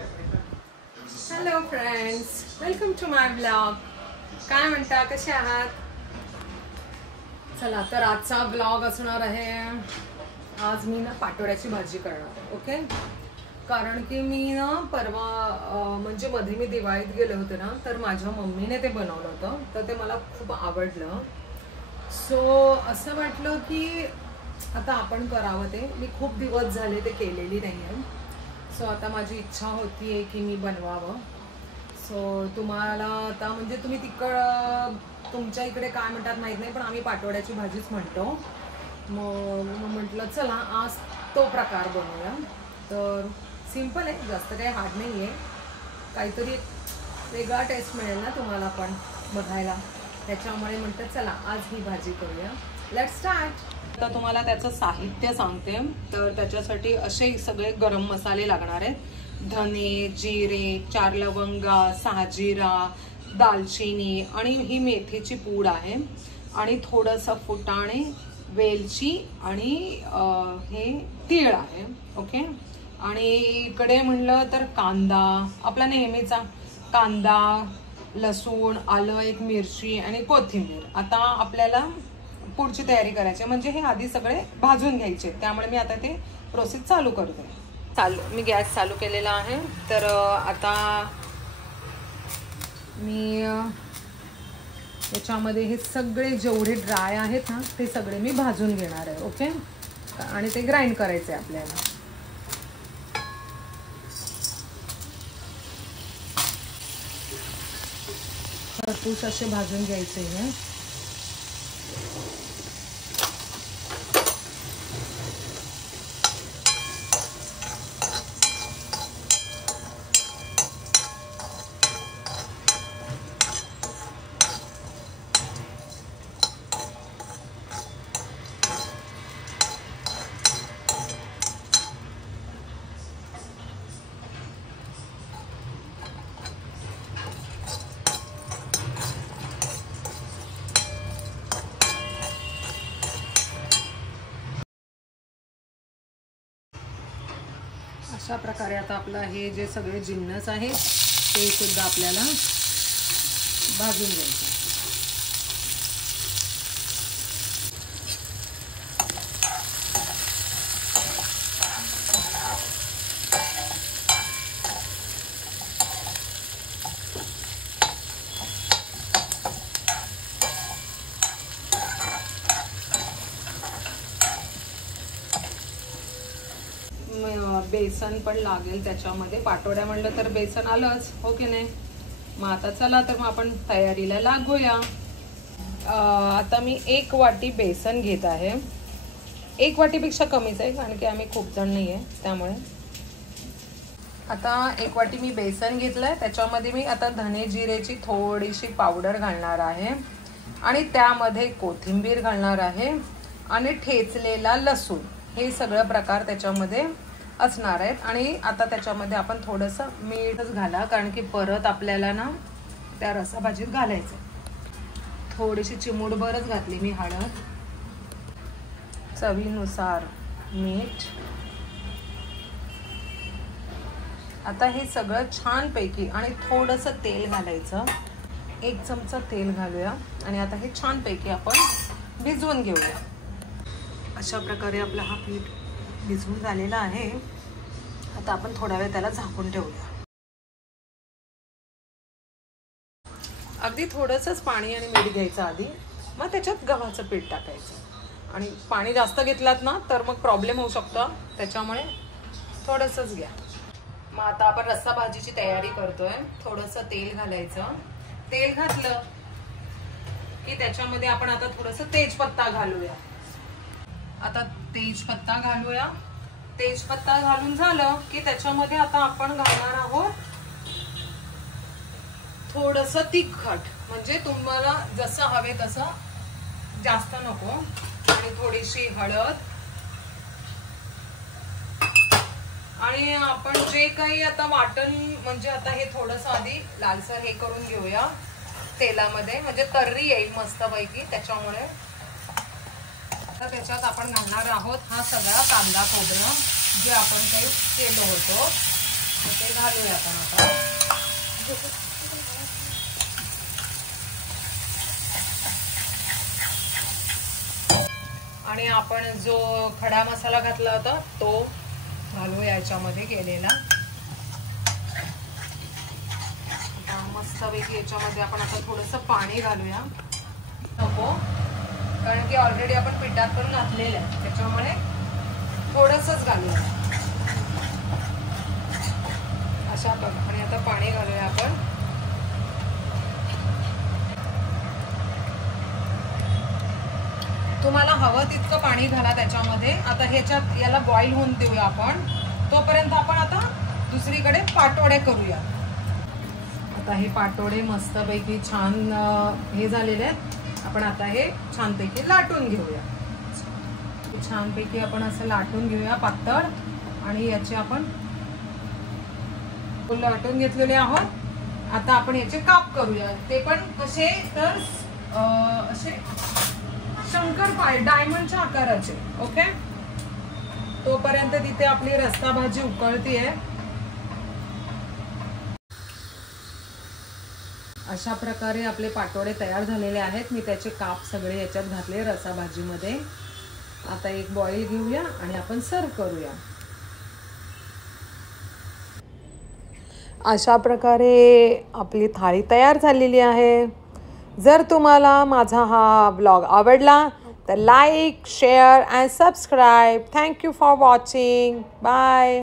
Hello friends, welcome to my blog. काय म्हणता, कसे आहात? चला तर आजचा ब्लॉग असणार आहे. आज मी ना पाटोड्याची भाजी करणार. ओके, कारण की मी ना परवा म्हणजे मध्ये मी दिवाळीत गेले होते ना, तर माझ्या मम्मीने ते बनवलं होतं, तर ते मला खूप आवडलं. सो असं वाटलं की आता आपण करावं. ते मी खूप दिवस झाले ते केलेली नाही आहे. सो आता माझी इच्छा होती आहे की मी बनवावं. सो तुम्हाला आता म्हणजे तुम्ही तुमच्या इकडे काय म्हणतात माहीत नाही, पण आम्ही पाटोड्याची भाजीच म्हणतो. मग म्हटलं चला आज तो प्रकार बनवूया. तर सिम्पल आहे, जास्त काही हार्ड नाही आहे. काहीतरी वेगळा टेस्ट मिळेल ना तुम्हाला पण बघायला, त्याच्यामुळे म्हटलं चला आज ही भाजी करूया. Let's start. आता तुम्हाला त्याचं साहित्य सांगते. तर त्याच्यासाठी असे सगळे गरम मसाले लागणार आहेत. धने, जिरे, 4 लवंगा, 6 जिरा, दालचिनी आणि ही मेथीची पूड आहे आणि थोडंसं फुटाणे, वेलची आणि हे तीळ आहे. ओके, आणि इकडे म्हणलं तर कांदा, आपला नेहमीचा कांदा, लसूण, आलं, एक मिरची आणि कोथिंबीर. आता आपल्याला पुढची तयारी करायची म्हणजे हे आधी सगळे भाजून घ्यायचे, त्यामुळे मी आता ते प्रोसेस चालू करते. मी गॅस चालू केलेला आहे. तर आता मी याच्यामध्ये हे सगळे जेवढे ड्राय आहेत ना ते सगळे मी भाजून घेणार आहे. ओके, आणि ते ग्राइंड करायचे आपल्याला. खरपूस असे भाजून घ्यायचे हे. अशा प्रकारे आता आपला हे जे सगळे जिन्नस आहेत ते सुद्धा आपल्याला भाजून घ्यायचं. बेसन पण लागेल त्याच्यामध्ये. पाटोड्या म्हणलं तर बेसन आलंच, हो की नाही. मग आता चला तर मग आपण तयारीला लागूया. आता मी 1 वाटी बेसन घेत आहे. 1 वाटीपेक्षा कमीच आहे, कारण की आम्ही खूप जण नाही आहे त्यामुळे. आता 1 वाटी मी बेसन घेतलंय. त्याच्यामध्ये मी आता धने जिरेची थोडीशी पावडर घालणार आहे आणि त्यामध्ये कोथिंबीर घालणार आहे आणि ठेचलेला लसूण, हे सगळं प्रकार त्याच्यामध्ये असणार आहेत. आणि आता त्याच्यामध्ये आपण थोडंसं मीठच घाला, कारण की परत आपल्याला ना त्या रसाभाजीत घालायचं. थोडीशी चिमूटभरच घातली मी हळद, चवीनुसार मीठ. आता हे सगळं छानपैकी आणि थोडंसं तेल घालायचं. 1 चमचा तेल घालूया आणि आता हे छानपैकी आपण भिजवून घेऊया. अशा प्रकारे आपला हा पीठ भिजवून झालेला आहे. आता आपण थोडा वेळ त्याला झाकून ठेवूया. अगदी थोडंसंच पाणी आणि मीठ घ्यायचं आधी, मग त्याच्यात गव्हाचं पीठ टाकायचं. आणि पाणी जास्त घेतलात ना तर मग प्रॉब्लेम होऊ शकतो, त्याच्यामुळे थोडंसंच घ्या. मग आता आपण रस्सा भाजीची तयारी करतोय. थोडंसं तेल घालायचं. तेल घातलं की त्याच्यामध्ये आपण आता थोडंसं तेजपत्ता घालूया. आता तेजपत्ता घालूया. तेजपत्ता घालून झालं की त्याच्यामध्ये आता आपण घालणार आहोत थोडंसं तिखट, म्हणजे तुम्हाला जसं हवे तसं, जास्त नको. आणि थोडीशी हळद. आणि आपण जे काही आता वाटण, म्हणजे आता हे थोडंसं आधी लालसर हे करून घेऊया तेलामध्ये, म्हणजे तर्री येईल मस्तपैकी. त्याच्यामुळे आता त्याच्यात आपण घालणार आहोत हा सगळा कांदा खोबरं जे आपण काही केलं होतं. ते घालूया आपण आता. आणि आपण जो खडा मसाला घातला होता तो घालूया याच्यामध्ये केलेला. मस्तपैकी याच्यामध्ये आपण आता थोडंसं पाणी घालूया. नको, कारण की ऑलरेडी आपण पिठात पण घातलेलं आहे, त्याच्यामुळे थोडंसंच घालूया अशा प्रकारे. आता पाणी घालूया आपण. तुम्हाला हवं तितकं पाणी घाला त्याच्यामध्ये. आता ह्याच्यात याला बॉईल होऊन देऊया आपण. तोपर्यंत आपण आता दुसरीकडे पाटोडे करूया. आता हे पाटोडे मस्तपैकी छान हे झालेले आहेत. आपण आता हे छानपैकी लाटून घेऊया. छानपैकी आपण असं लाटून घेऊया पातळ. आणि याचे आपण लाटून घेतलेले आहोत. आता आपण याचे काप करूया. ते पण कसे तर असे शंकरपाळी डायमंडच्या आकाराचे. ओके, तोपर्यंत तिथे आपली रस्सा भाजी उकळतीये. अशा प्रकारे आपले पाटोडे तयार झालेले आहेत. मी त्याचे काप सगळे याच्यात घातले रस्सा भाजीमध्ये. आता एक बॉईल घेऊया आणि आपण सर्व करूया. अशा प्रकारे आपली थाळी तयार झालेली आहे. जर तुम्हाला माझा हा ब्लॉग आवडला तर like, share and subscribe. Thank you for watching. Bye.